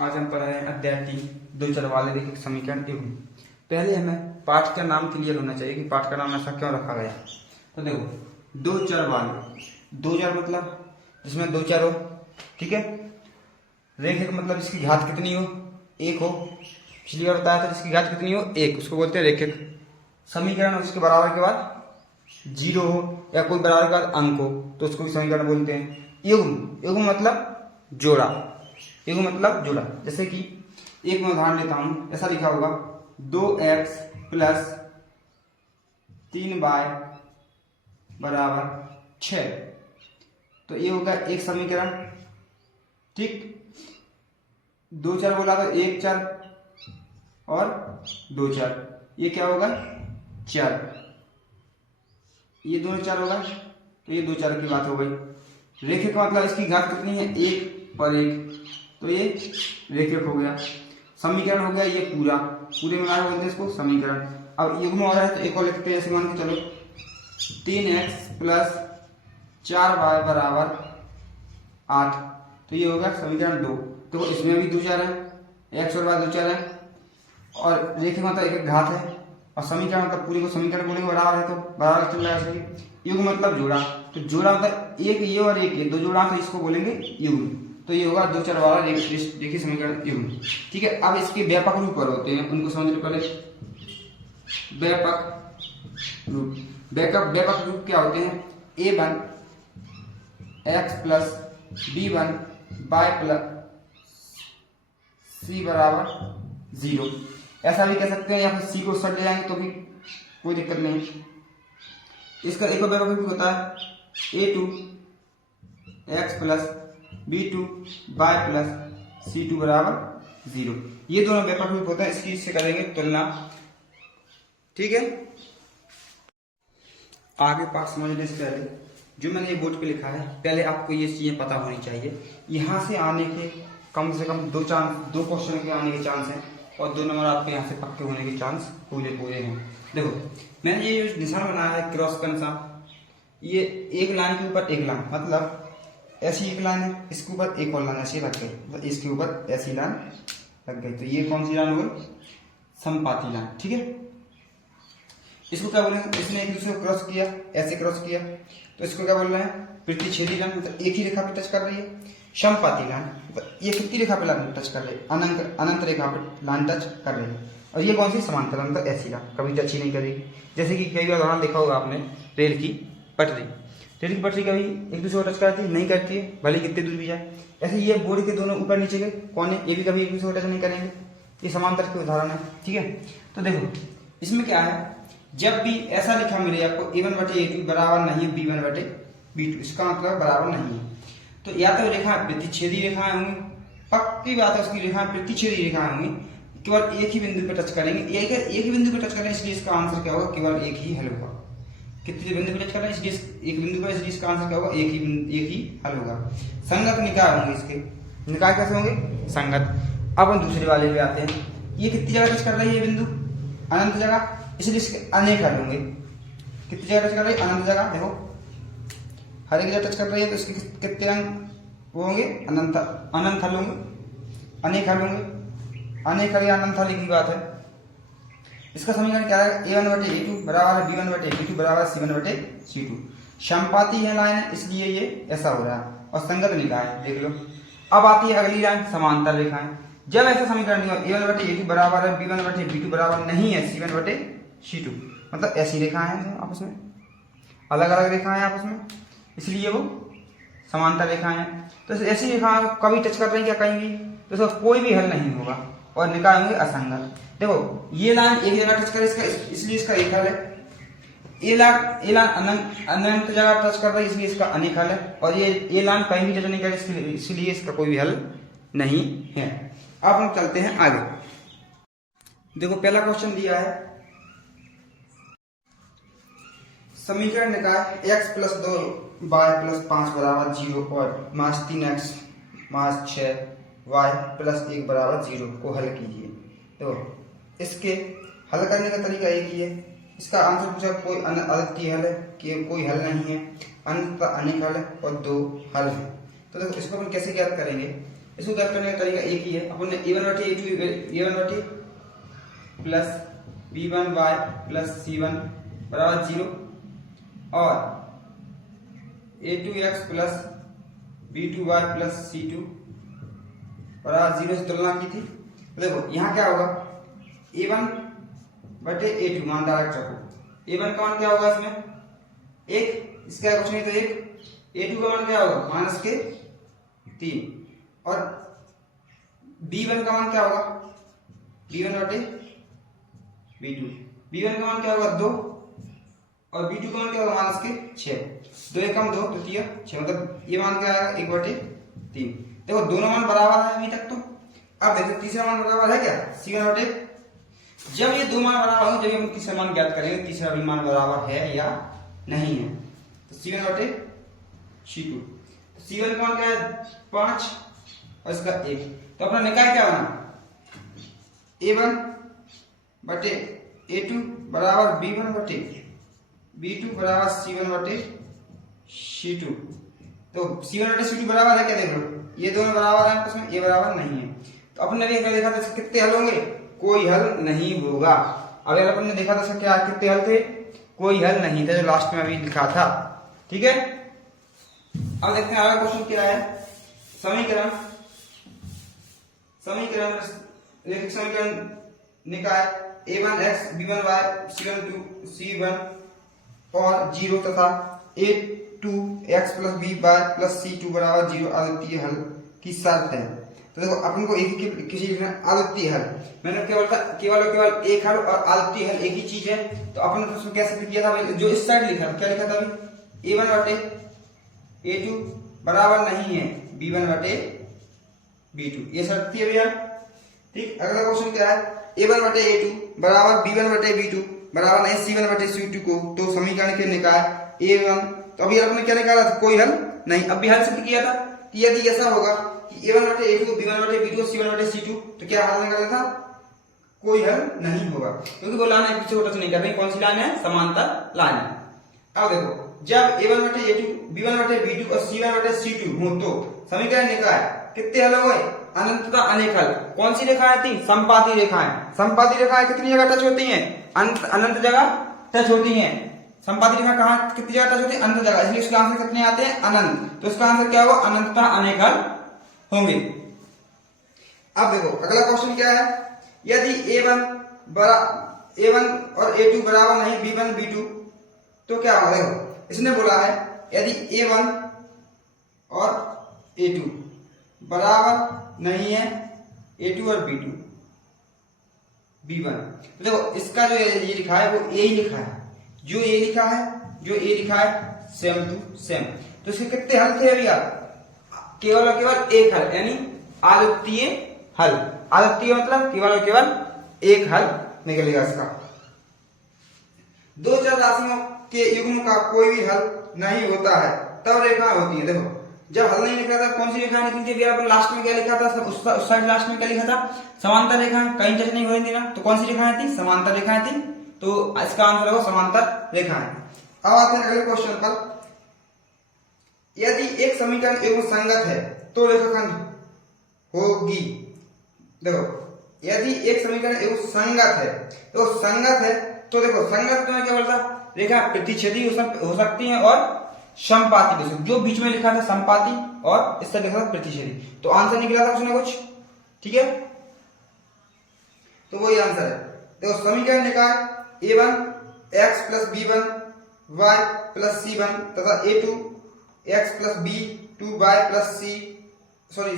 आज हम पढ़ रहे हैं अध्याय 3 दो चर वाले रैखिक समीकरण युग्म। पहले हमें पाठ का नाम क्लियर होना चाहिए कि पाठ का नाम ऐसा क्यों रखा गया। तो देखो, दो चर वाले, दो चर मतलब जिसमें दो चर हो, ठीक है। रैखिक मतलब इसकी घात कितनी हो, एक हो। पिछली बार बताया था जिसकी घात कितनी हो एक, उसको बोलते हैं रैखिक समीकरण। उसके बराबर के बाद जीरो हो या कोई बराबर के बाद अंक हो तो उसको भी समीकरण बोलते हैं। युग्म, युग्म मतलब जोड़ा, युग्म मतलब जोड़ा। जैसे कि एक मैं उदाहरण लेता हूं, ऐसा लिखा होगा 2x प्लस 3y बराबर 6। तो ये होगा एक समीकरण, ठीक। दो चर बोला तो एक चर और दो चर, ये क्या होगा चर, ये दोनों चर होगा तो ये दो चर की बात हो गई। रैखिक का मतलब इसकी घात कितनी है एक और एक, तो ये रैखिक हो गया। समीकरण हो गया ये पूरा, पूरे में बोलते हैं इसको समीकरण। अब युग्म हो रहा है तो एक और लिखते हैं, ऐसे मान के चलो 3x प्लस 4y बराबर 8। तो ये होगा समीकरण 2। तो इसमें भी दो चर है, x और y दो चर है और रैखिक मतलब एक घात है और समीकरण मतलब पूरे को समीकरण बोलेंगे बराबर है तो बराबर चल रहा है। युग्म मतलब जोड़ा, तो जोड़ा मतलब एक ये और एक ये दो जोड़ा, तो इसको बोलेंगे युग्म। तो ये होगा दो चर वाला रैखिक समीकरण युग्म, ठीक है। अब इसके व्यापक रूप पर होते हैं, उनको समझ लो पहले। व्यापक रूप, व्यापक रूप क्या होते हैं, a1 x plus b1 y plus c बराबर 0, ऐसा भी कह सकते हैं, या फिर c को सट ले जाएंगे तो भी कोई दिक्कत नहीं। इसका एक और व्यापक रूप होता है a2 x plus b2 y plus c2 बराबर 0। ये दोनों व्यापक रूप होते हैं, इसकी इससे करेंगे तुलना, ठीक है। आगे पाठ समझने से पहले जो मैंने ये बोर्ड पे लिखा है, पहले आपको ये चीजें पता होनी चाहिए। यहाँ से आने के कम से कम दो क्वेश्चन के आने के चांस हैं और 2 नंबर आपके यहाँ से पक्के होने के चांस पूरे हैं। देखो, मैंने ये जो निशान बनाया है क्रॉस का निशान, ये एक लाइन के ऊपर एक लाइन, मतलब ऐसी एक लाइन है, इसके ऊपर एक और लाइन ऐसी लग गई, मतलब इसके ऊपर ऐसी लाइन लग गई। तो ये कौन सी लाइन हो गई, समपाती लाइन, ठीक है। इसको क्या बोलेंगे, इसने एक दूसरे को क्रॉस किया, ऐसे क्रॉस किया, तो इसको क्या बोल रहे हैं, प्रतिच्छेदी लाइन, मतलब एक ही रेखा पे टच कर रही है। समपाती लाइन मतलब ये कितनी रेखा पे लाइन टच कर रही है, अनंत रेखा पे लाइन टच कर रही है। और ये कौन सी समांतर, मतलब ऐसी लाइन कभी टच ही नहीं करेगी। जैसे कि कई बार उदाहरण देखा होगा आपने, रेल की पटरी, रेल की पटरी कभी एक दूसरे को टच करती है, नहीं करती है, भले कितनी दूर भी जाए। ऐसे ये बोर्ड के दोनों ऊपर नीचे के कोने, ये भी कभी एक दूसरे को टच नहीं करेंगे। ये समांतर के उदाहरण है, ठीक है। तो देखो, इसमें क्या है, जब भी ऐसा लिखा मिले आपको a1/a2 बराबर नहीं है b1/b2, इसका मतलब बराबर नहीं है। तो या तो रेखा प्रतिच्छेदी रेखाएं होंगी, पक्की बात है, उसकी रेखाएं प्रतिच्छेदी रेखाएं होंगी, केवल एक ही बिंदु पे टच करेंगे, एक ही बिंदु पे टच करेंगे, इसलिए इसका आंसर क्या होगा, केवल एक ही हल होगा। कितने बिंदु पे टच कर रहे हैं, इसलिए एक बिंदु पर, इसलिए इसका आंसर क्या होगा, एक ही हल होगा। संगत निकाय होंगे, इसके निकाय कैसे होंगे, संगत। अब हम दूसरे वाले पे आते हैं, ये कितनी जगह टच कर रही है, ये बिंदु अनंत जगह, इसलिए इसके अनेक हल होंगे। कितनी जगह टच कर रही है, अनंत जगह। देखो, हर एक जगह टच कर रही है तो इसके कितने अंक वो होंगे, अनंत हल होंगे, अनेक हल होंगे। अनेक हल या अनंत हल की बात है। इसका समीकरण क्या है, a1/a2 बराबर है b1/b2 बराबर c1/c2। समपाती है लाइन, इसलिए ये ऐसा हो रहा है, और संगत निकाय देख लो। अब आती है अगली लाइन, समांतर रेखाएं। जब ऐसा समीकरण नहीं हो, a1/a2 बराबर है b1/b2 बराबर नहीं है c1/c2, मतलब ऐसी रेखाएं हैं आपस में, अलग अलग रेखाएं आपस में, इसलिए वो समांतर रेखाएं हैं। तो ऐसी रेखाएं कभी टच कर रही क्या कहीं भी, तो इसका कोई भी हल नहीं होगा और निकाय होंगे असंगत। देखो, ये लाइन एक जगह टच कर, इसका इसलिए इसका एक हल है। ये लाइन अनंत जगह टच कर रही है, इसलिए इसका अनेक हल है। और ये लाइन कहीं भी टच नहीं कर रही, इसलिए इसका कोई भी हल नहीं है। अब हम चलते हैं आगे। देखो, पहला क्वेश्चन दिया है, समीकरण निकाय x प्लस 2y प्लस 5 बराबर 0 और -3x -6y प्लस 1 बराबर 0 को हल कीजिए। तो इसके हल करने का तरीका एक ही है। इसका आंसर पूछा, कोई अद्वितीय हल है कि कोई हल नहीं है, अनंत अनेक हल है और 2 हल है। तो देखो, इसको हम कैसे ज्ञात करेंगे, इसको दर्ज करने का तरीका एक ही है, अपन ने a1 बटे a1 बटे प्लस b1y प्लस c1 बराबर 0 और a2x plus b2y plus c2 बराबर 0 से तुलना की थी। तो देखो यहाँ क्या होगा, a1 बटे a2 मान डायरेक्ट रखो। a1 का मान क्या होगा इसमें 1, इसका कुछ नहीं तो 1। a2 का मान क्या होगा माइनस के 3 और b1 का मान क्या होगा b1 बटे b2। b1 का मान क्या होगा 2 और b2 का मान क्या होगा माइनस के 6। 2 एकम 2 तो 6, मतलब ये मान क्या आएगा 1 बटे 3। देखो दोनों मान बराबर है अभी तक। तो अब देखो तीसरा मान बराबर है क्या c1 बटे, जब ये दो मान बराबर हो जब हम तीसरा मान ज्ञात करेंगे तीसरा भी मान बराबर है या नहीं है। तो c1 बटे c2, c1 का मान क्या है 5 और इसका 1। तो अपना निकाय क्या बना a1 बटे a2 बराबर b1 बटे b2 बराबर c1 बटे c2। तो c1 बटे c2 बराबर है क्या, देख लो ये दोनों बराबर हैं आपस में, ये बराबर नहीं है। तो अपन ने देखा था कितने हल होंगे, कोई हल नहीं होगा। अगर अपन ने देखा था क्या कितने हल थे, कोई हल नहीं था जो लास्ट में अभी लिखा था। ठीक है, अब देखते हैं अगला क्वेश्चन क्या है। समीकरण निकाय a1x b1y c1 और 0 तथा a2x plus b y plus c2 बराबर 0 अद्वितीय हल की शर्त है। तो देखो अपन को एक ही किसी अद्वितीय हल, मैंने केवल एक हल और अद्वितीय हल एक ही चीज है। तो अपन ने उसमें कैसे किया था भाई, जो इस साइड लिखा था क्या लिखा था अभी a1 बटे a2 बराबर नहीं है b1 बटे b2, ये शर्त थी अभी। ठीक, अगला क्वेश्चन क्या है a1 बटे a2 बराबर b1 बटे b2 बराबर नहीं c1 बटे c2 को। तो समीकरण के निकाय a1, तो अभी आपने क्या निकाला था, कोई हल नहीं। अभी हल सिद्ध किया था कि यदि ऐसा होगा कि a1 बटे a2 b1 बटे b2 c1 बटे c2, तो क्या हल निकालना था, कोई हल नहीं होगा, क्योंकि वो लाइन एक दूसरे को टच नहीं कर रही। कौन सी लाइन है, समांतर लाइन है। अब देखो जब a1 बटे a2 b1 बटे b2 और c1 बटे c2 हो तो समीकरण निकाय कितने हल हो गए, अनंतता अनेक हल। कौन सी रेखाएं थी, संपाती रेखाएं। संपाती रेखाएं कितनी जगह टच होती हैं, अनंत जगह टच होती हैं। संपाती रेखा कहां कितनी जगह टच होती है, अनंत जगह, इसलिए उसका आंसर कितने आते हैं, अनंत। तो इसका आंसर क्या होगा, अनंतता अनेक हल होंगे। अब देखो अगला क्वेश्चन क्या है, यदि a1 और a2 बराबर नहीं b1 b2 तो क्या होगा। देखो इसने बोला है यदि a1 और a2 बराबर नहीं है a2 और b2 b1, तो देखो इसका जो ये लिखा है वो a ही लिखा है, जो a लिखा है सेम टू सेम। तो इसके कितने हल थे अभी आप, केवल और केवल एक हल, यानी अद्वितीय हल। अद्वितीय मतलब केवल और केवल एक हल निकलेगा इसका। दो चर राशियों के युग्म का कोई भी हल नहीं होता है तब रेखा होती है। देखो जब हल नहीं निकला था कौन सी रेखा निकली थी, अपन लास्ट में क्या लिखा था, उस साइड लास्ट में क्या लिखा था, समांतर रेखा, कहीं टच नहीं हो रही थी ना। तो कौन सी रेखाएं थी, समांतर रेखाएं थी। तो इसका आंसर होगा समांतर रेखाएं। अब आते हैं अगले क्वेश्चन पर, यदि एक समीकरण एवं संगत है तो रेखाखंड होगी। देखो यदि एक समीकरण एवं संगत है तो देखो संगत में क्या बोलता, रेखा प्रतिच्छेदी हो सकती है और समपाती हो सकती। जो बीच में लिखा था समपाती और इस तरह लिखा था प्रतिच्छेदी, तो आंसर निकला था उसने कुछ। ठीक है, तो वही आंसर है। देखो समीकरण निकाय a1 x plus b1 y plus c1 तथा a2 x plus b2 y plus c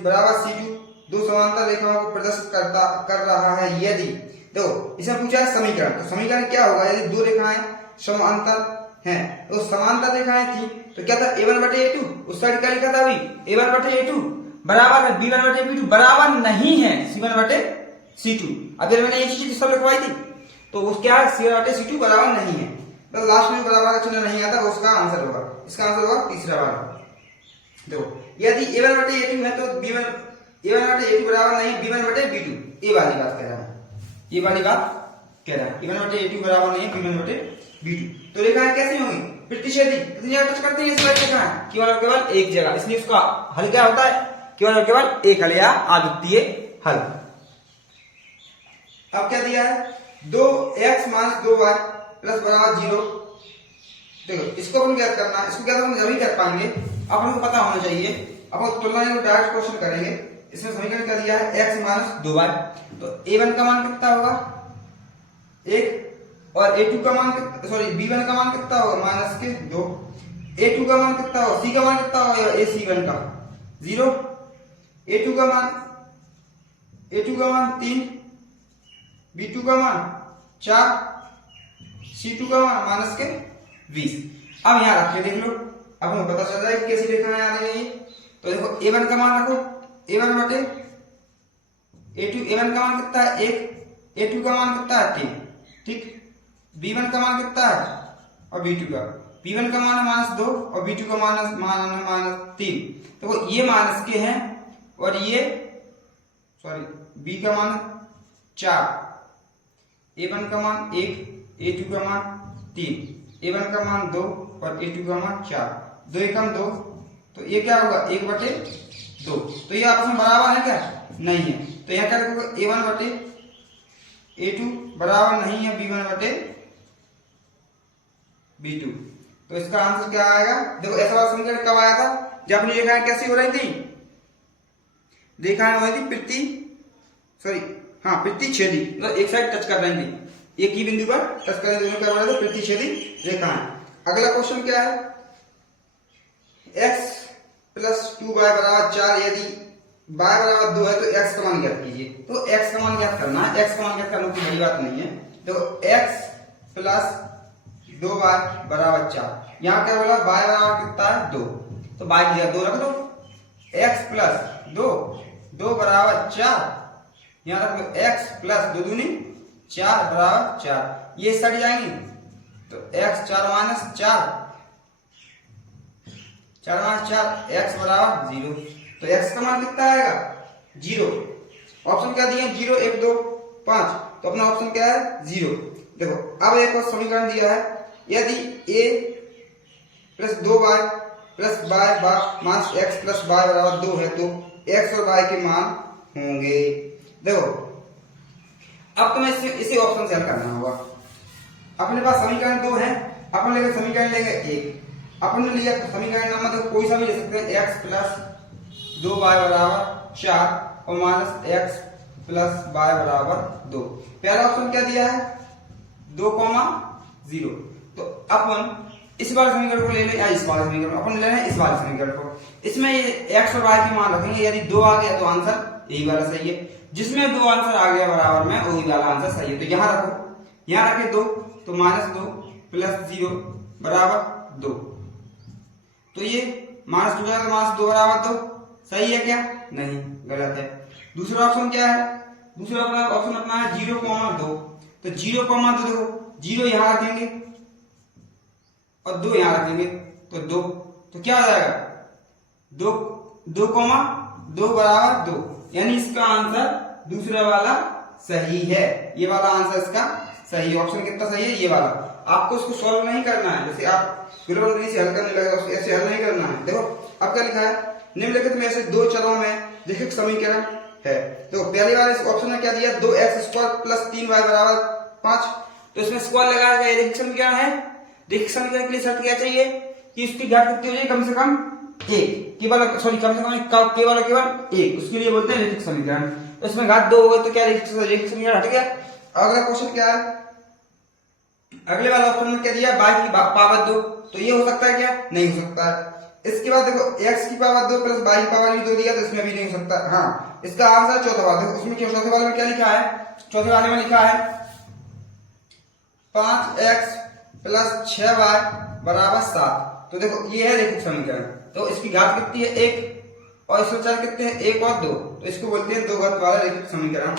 बराबर c2 दो समांतर रेखाओं को प्रदर्शित कर रहा है। यदि देखो इसमें पूछा है समीकरण, तो समीकरण क्या होगा, यदि दो रेखाएं समांतर हैं, तो समांतर रेखाएं थी तो क्या था a1 बटे a2, उस साइड क्या लिखा था अभी a1 बटे a2 बराबर है b1 बटे b2 बराबर नहीं है c1 बटे c2। अभी मैंने ये चीज सब लिखवाई थी, तो उस क्या है c1 बटे c2 बराबर नहीं है, तो लास्ट में बराबर का चिन्ह नहीं आता, उसका आंसर होगा, इसका आंसर होगा तीसरा वाला। देखो यदि a1 बटे a2 है तो a1 बटे a2 बराबर नहीं b1 बटे b2, ये वाली बात कह रहा है, ये वाली बात कह रहा है a1 बटे a2 बराबर नहीं b1 बटे b2। तो रेखाएं कैसी होंगी, प्रतिच्छेदी। कितनी जगह टच करती है इस वाली रेखाएं, केवल और केवल एक जगह, इसलिए उसका हल क्या होता है केवल और केवल एक हल या अद्वितीय हल। अब क्या दिया है, 2x माइनस 2y प्लस बराबर 0। देखो इसको अपन ज्ञात करना है, इसको ज्ञात हम जब ही कर पाएंगे अपन को पता होना चाहिए। अब तुलना डायरेक्ट क्वेश्चन करेंगे। इसमें समीकरण क्या दिया है, x माइनस 2y। तो a1 का मान कितना होगा 1 और a2 का मान b1 का मान कितना होगा माइनस के 2। a2 का मान कितना होगा, c का मान कितना होगा ac1 का 0। a2 का मान 3, b2 का मान 4, c2 का मान माइनस के 20। अब यहाँ रख के देख लो, अब हमें पता चल रहा है कि कैसी रेखाएं आ रही है। तो देखो a1 का मान रखो, a1 बटे a2। a1 का मान कितना है 1, a2 का मान कितना है 3, ठीक। b1 का मान कितना है और b2 का, b1 का मान है माइनस 2 और b2 का मान है माइनस 3। तो ये माइनस के हैं और ये b का मान 4, a1 का मान 1, a2 का मान 3, a1 का मान 2 और a2 का मान 4। 2 एकम 2, तो ये क्या होगा 1 बटे 2। तो ये आपस में बराबर है क्या, नहीं है। तो यहाँ क्या लिखोगे a1 बटे a2 बराबर नहीं है b1 बटे b2। तो इसका आंसर क्या आएगा, देखो ऐसा वाला समीकरण कब आया था, जब अपनी रेखाएं कैसी हो रही थी, रेखाएं हो रही थी प्रतिच्छेदी, मतलब एक साइड टच कर रही थी, एक ही बिंदु पर टच कर रही थी, प्रतिच्छेदी रेखाएं। अगला क्वेश्चन क्या है, x प्लस 2y बराबर 4, यदि y बराबर 2 है तो x का मान ज्ञात कीजिए। तो x का मान ज्ञात करना है, x का मान ज्ञात करने की बड़ी बात नहीं है। तो x प्लस 2y बराबर 4, यहाँ क्या बोला y बराबर कितना है 2, तो y की जगह 2 रख दो। x प्लस 2 बराबर 4, यहाँ रख लो x प्लस 2 दूनी 4 बराबर 4, ये सट जाएंगी। तो x 4 माइनस 4 x बराबर 0। तो x का मान कितना आएगा 0। ऑप्शन क्या दिए 0, 1, 2, 5, तो अपना ऑप्शन क्या है 0। देखो अब एक और समीकरण दिया है, यदि a plus 2y plus y minus x plus y बराबर 2 है तो x और y के मान होंगे। देखो अब तुम्हें इसी ऑप्शन से हल करना होगा। अपने पास समीकरण 2 है, अपन लेंगे समीकरण लेंगे 1। अपन ने लिया समीकरण नंबर तो कोई सा भी ले सकते हैं, x प्लस 2y बराबर 4 और माइनस x प्लस y बराबर 2। पहला ऑप्शन क्या दिया है 2, 0। तो अपन इस वाले समीकरण को ले लें या इस वाले समीकरण को, अपन ले लें इस वाले समीकरण को। इसमें ये x और y के मान रखेंगे, यदि 2 आ गया तो आंसर यही वाला सही है, जिसमें 2 आंसर आ गया बराबर में वही वाला आंसर सही है। तो यहाँ रखो, यहाँ रखे 2, तो माइनस 2 प्लस 0 बराबर 2। तो ये माइनस 2 जाएगा, माइनस 2 बराबर 2, सही है क्या, नहीं गलत है। दूसरा ऑप्शन क्या है, दूसरा ऑप्शन अपना है 0, 2। तो 0, 2 देखो 0 यहाँ रखेंगे और 2 यहाँ रखेंगे, तो 2, तो क्या आ जाएगा 2, 2 बराबर 2, यानी इसका आंसर दूसरा वाला सही है। ये वाला आंसर इसका सही है। ऑप्शन कितना सही है, ये वाला। आपको उसको सॉल्व नहीं करना है, जैसे आप ग्रीन से हल करने लगे ऐसे हल नहीं करना है। देखो अब क्या लिखा है, निम्नलिखित में से 2 चरों में रैखिक समीकरण है। तो पहली बार इस ऑप्शन में क्या दिया 2x² प्लस 3y बराबर 5। तो इसमें स्क्वायर लगाया गया, रैखिक समीकरण है। रैखिक समीकरण के लिए शर्त क्या चाहिए कि इसकी घात कितनी हो जाए, कम से कम 1, केवल कम से कम केवल 1, उसके लिए बोलते हैं रैखिक समीकरण। तो इसमें घात 2 हो गए तो क्या रैखिक समीकरण हट गया। अगला क्वेश्चन क्या है, अगले वाला ऑप्शन में क्या दिया y की पावर 2, तो ये हो सकता है क्या, नहीं हो सकता है। इसके बाद देखो x की पावर 2 प्लस y की पावर 2 दिया, तो इसमें भी नहीं हो सकता। हाँ, इसका आंसर चौथा वाला। देखो उसमें चौथे वाले में क्या लिखा है, चौथे वाले में लिखा है 5x प्लस 6y बराबर 7। तो देखो ये है रैखिक समीकरण। तो इसकी घात कितनी है 1 और इसके चर कितने हैं 1 और 2, तो इसको बोलते हैं 2 घात वाला रैखिक समीकरण।